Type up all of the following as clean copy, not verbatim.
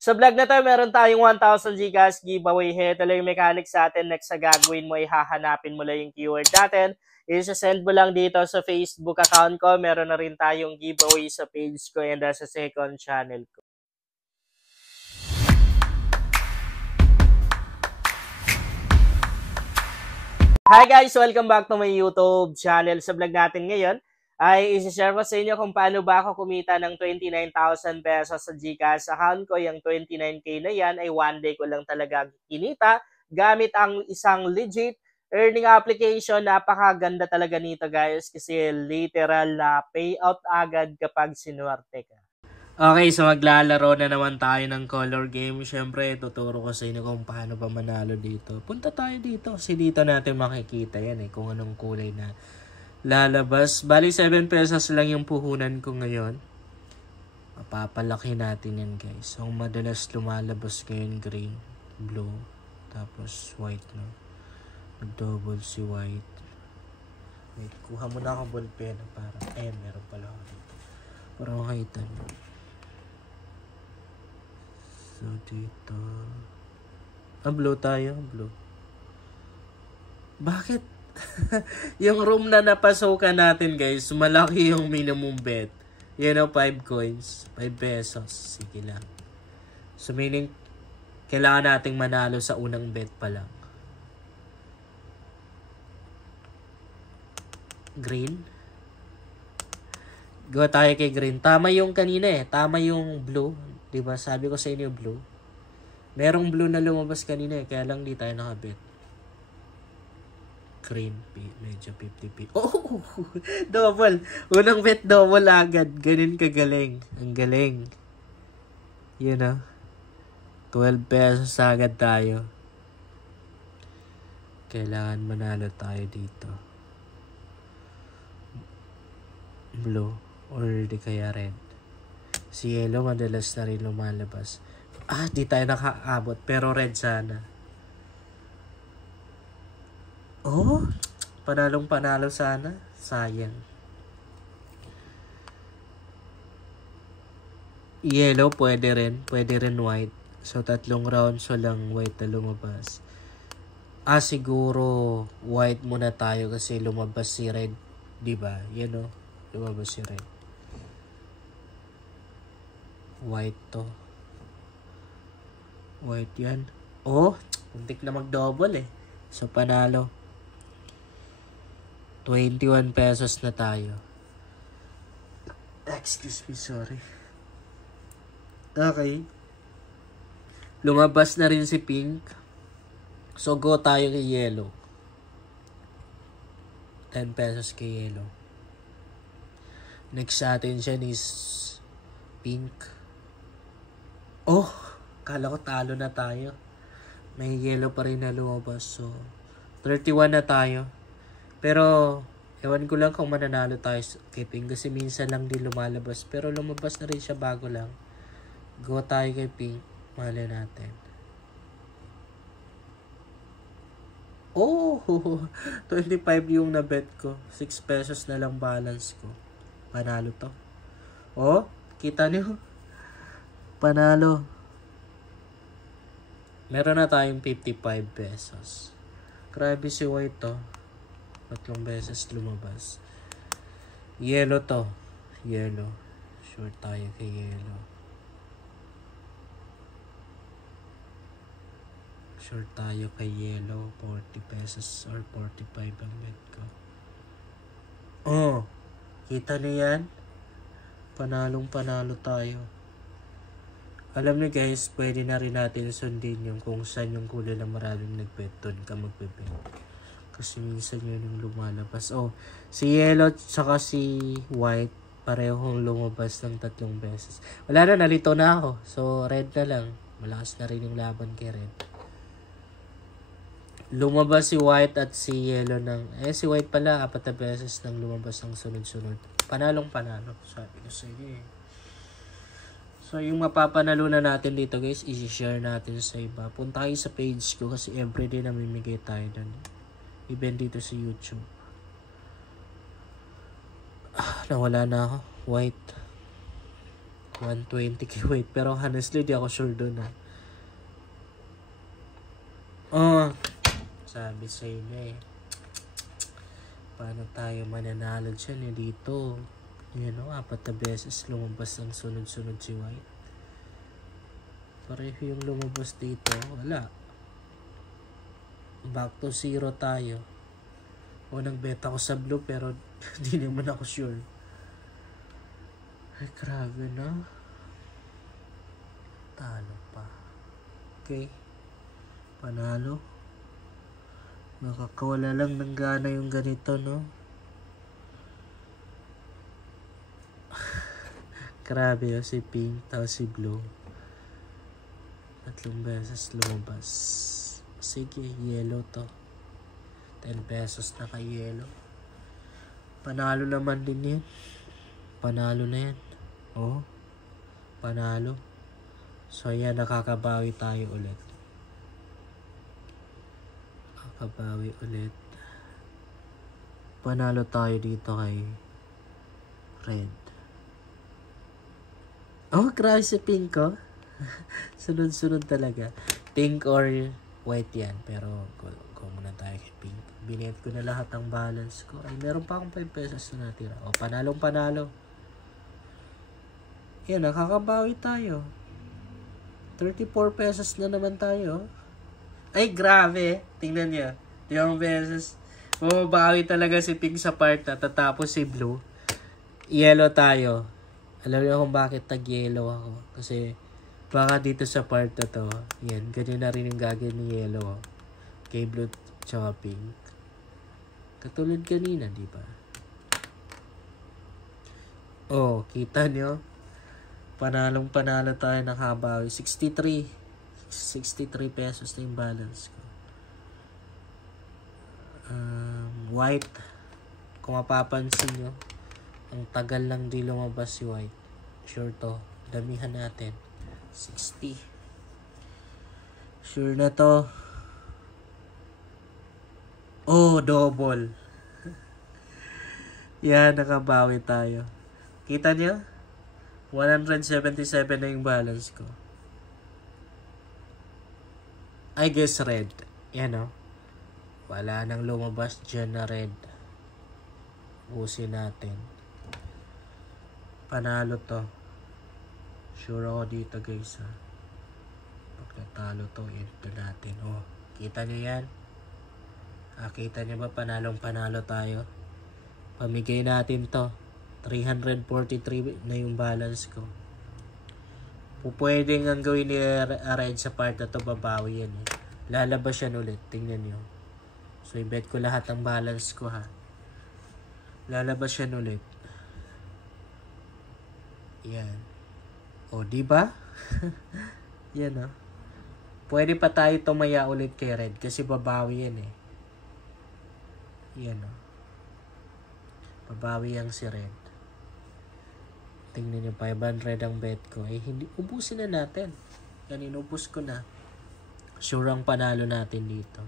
Sa vlog na 'to meron tayong 1,000 GCash giveaway. Ito lang yung mechanics sa atin. Next na gagawin mo ay hahanapin mo lang yung keyword natin. Isa-send mo lang dito sa Facebook account ko. Meron na rin tayong giveaway sa page ko and sa second channel ko. Hi guys! Welcome back to my YouTube channel. Sa vlog natin ngayon ay isi-share ko sa inyo kung paano ba ako kumita ng 29,000 pesos sa GCash account ko. Yung 29K na yan ay one day ko lang talaga kinita gamit ang isang legit earning application. Napakaganda talaga nito guys kasi literal na payout agad kapag sinuwerte ka. Okay, so maglalaro na naman tayo ng color game. Siyempre, tuturo ko sa inyo kung paano pa manalo dito. Punta tayo dito kasi dito natin makikita yan kung anong kulay na lalabas. Bali, 7 pesos lang yung puhunan ko ngayon. Mapapalaki natin yan guys. So, madalas lumalabas ngayon green, blue, tapos white, no? Mag-double si white. Wait, kuha mo na akong ballpen para, ayan, meron pala ako dito. Para makita nyo. So, dito. Blue tayo. Blue. Bakit? Yung room na napasukan natin, guys, malaki yung minimum bet. 5 coins. 5 pesos. Sige lang. So, meaning, kailangan nating manalo sa unang bet pa lang. Green. Go tayo kay green. Tama yung kanina Tama yung blue. Diba? Sabi ko sa inyo blue. Merong blue na lumabas kanina kaya lang di tayo nakabet. Green. Medyo 50p. Oh! Double! Unang bet double agad. Ganun kagaling. Ang galing. 12 pesos agad tayo. Kailangan manalo tayo dito. Blue. Or di kaya red. Si yellow madalas na rin lumalabas. Di tayo nakaabot. Pero red sana. Oh! Panalong panalo sana. Sayang. Yellow pwede rin. Pwede rin white. So, 3 rounds lang white na lumabas. Siguro white muna tayo kasi lumabas si red. Diba? Lumabas si red. White to. White yan. Oh, puntik na mag-double So, panalo. 21 pesos na tayo. Excuse me, sorry. Okay. Lumabas na rin si pink. So, go tayo kay yellow. 10 pesos kay yellow. Next sa atin siya is pink. Oh, kala ko talo na tayo. May yellow pa rin na lumabas. So, 31 na tayo. Pero, ewan ko lang kung mananalo tayo kay pink. Kasi minsan lang din lumalabas. Pero lumabas na rin siya bago lang. Go tayo kay pink. Mali natin. Oh, 25 yung nabet ko. 6 pesos na lang balance ko. Panalo to. Oh, kita niyo. Panalo. Meron na tayong 55 pesos. Grabe si white to. 3 beses lumabas. Yellow to. Yellow. Sure tayo kay yellow. Sure tayo kay yellow. 40 pesos or 45 ang bet ko. Oh, kita niyo yan? Panalong panalo tayo. Alam niyo guys, pwede na rin natin sundin yung kung saan yung kulay na maraming nagbet, doon ka magbebet. Kasi minsan yun yung lumalabas. Oh, si yellow saka si white, parehong lumabas ng 3 beses. Wala na, nalito na ako. So, red na lang. Malakas na rin yung laban kay red. Lumabas si white at si yellow ng... si white pala, 4 beses nang lumabas ng sunod-sunod. Panalong panalo. Sabi ko sa inyo So, yung mapapanalo na natin dito guys, i-share natin sa iba. Punta kayo sa page ko kasi everyday namimigay tayo doon. Even dito sa YouTube. Nawala na ako. White. 120k weight. Pero honestly, di ako sure dun Oh, sabi sa inyo paano tayo mananalo dyan dito? Yun 4 na beses lumabas ang sunod-sunod si white. Pareho yung lumabas dito. Wala. Back to 0 tayo. Nagbeta ako sa blue pero hindi naman ako sure. Ay, grabe na. Talo pa. Okay. Panalo. Nakakawala lang ng gana yung ganito, no? Grabe si pink, tapos si blue. 3 beses lumabas. Sige, yellow to. 10 pesos na kay yellow. Panalo naman din yan. Panalo na yan. Panalo. So yan, nakakabawi tayo ulit. Nakakabawi ulit. Panalo tayo dito kay red. Grabe si pink sunod-sunod talaga. Pink or white yan. Pero go muna tayo kay pink. Binet ko na lahat ang balance ko. Ay, meron pa akong 5 pesos na natira. Panalo. Yan, nakakabawi tayo. 34 pesos na naman tayo. Ay, grabe. Tingnan nyo. 3 pesos. Bumabawi talaga si pink sa part na. Tatapos si blue. Yellow tayo. Alam niyo kung bakit tag-yellow ako. Kasi baka dito sa part na to. Yan, ganyan na rin yung gagawin ni yellow. Kay blue tsaka pink. Katulad kanina, di ba? Kita nyo? Panalo tayo, nakabawi. 63 pesos na yung balance ko. White. Kung mapapansin nyo, ang tagal lang di lumabas si white. Sure to. Damihan natin. 60. Sure na to. Double. Yan, nakabawi tayo. Kita nyo? 177 na yung balance ko. I guess red. Yan wala nang lumabas dyan na red. Usin natin. Panalo to. Sure ako dito guys Pag natalo to, ito natin. Kita nyo yan? Kita nyo ba panalo tayo? Pamigay natin to. 343 na yung balance ko. Pwede nga gawin ni red sa part na to, babawi yan Lalabas yan ulit. Tingnan nyo. So, i-bet ko lahat ng balance ko Lalabas yan ulit. Yan. Diba? Yan Pwede pa tayo tumaya ulit kay red kasi babawi yan Yan Babawi yang si red. Tingnan nyo, 500 ang bet ko. Hindi, ubusin na natin. Yan, inubos ko na. Sure ang panalo natin dito.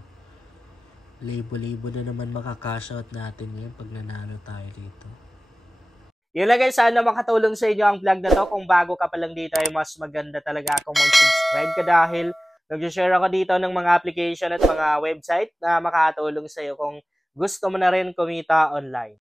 Libo-libo na naman makakash out natin ngayon pag nanalo tayo dito. Yun lang guys, sana makatulong sa inyo ang vlog na to. Kung bago ka pa lang dito ay mas maganda talaga akong mag-subscribe ka dahil nag-share ako dito ng mga application at mga website na makatulong sa iyo kung gusto mo na rin kumita online.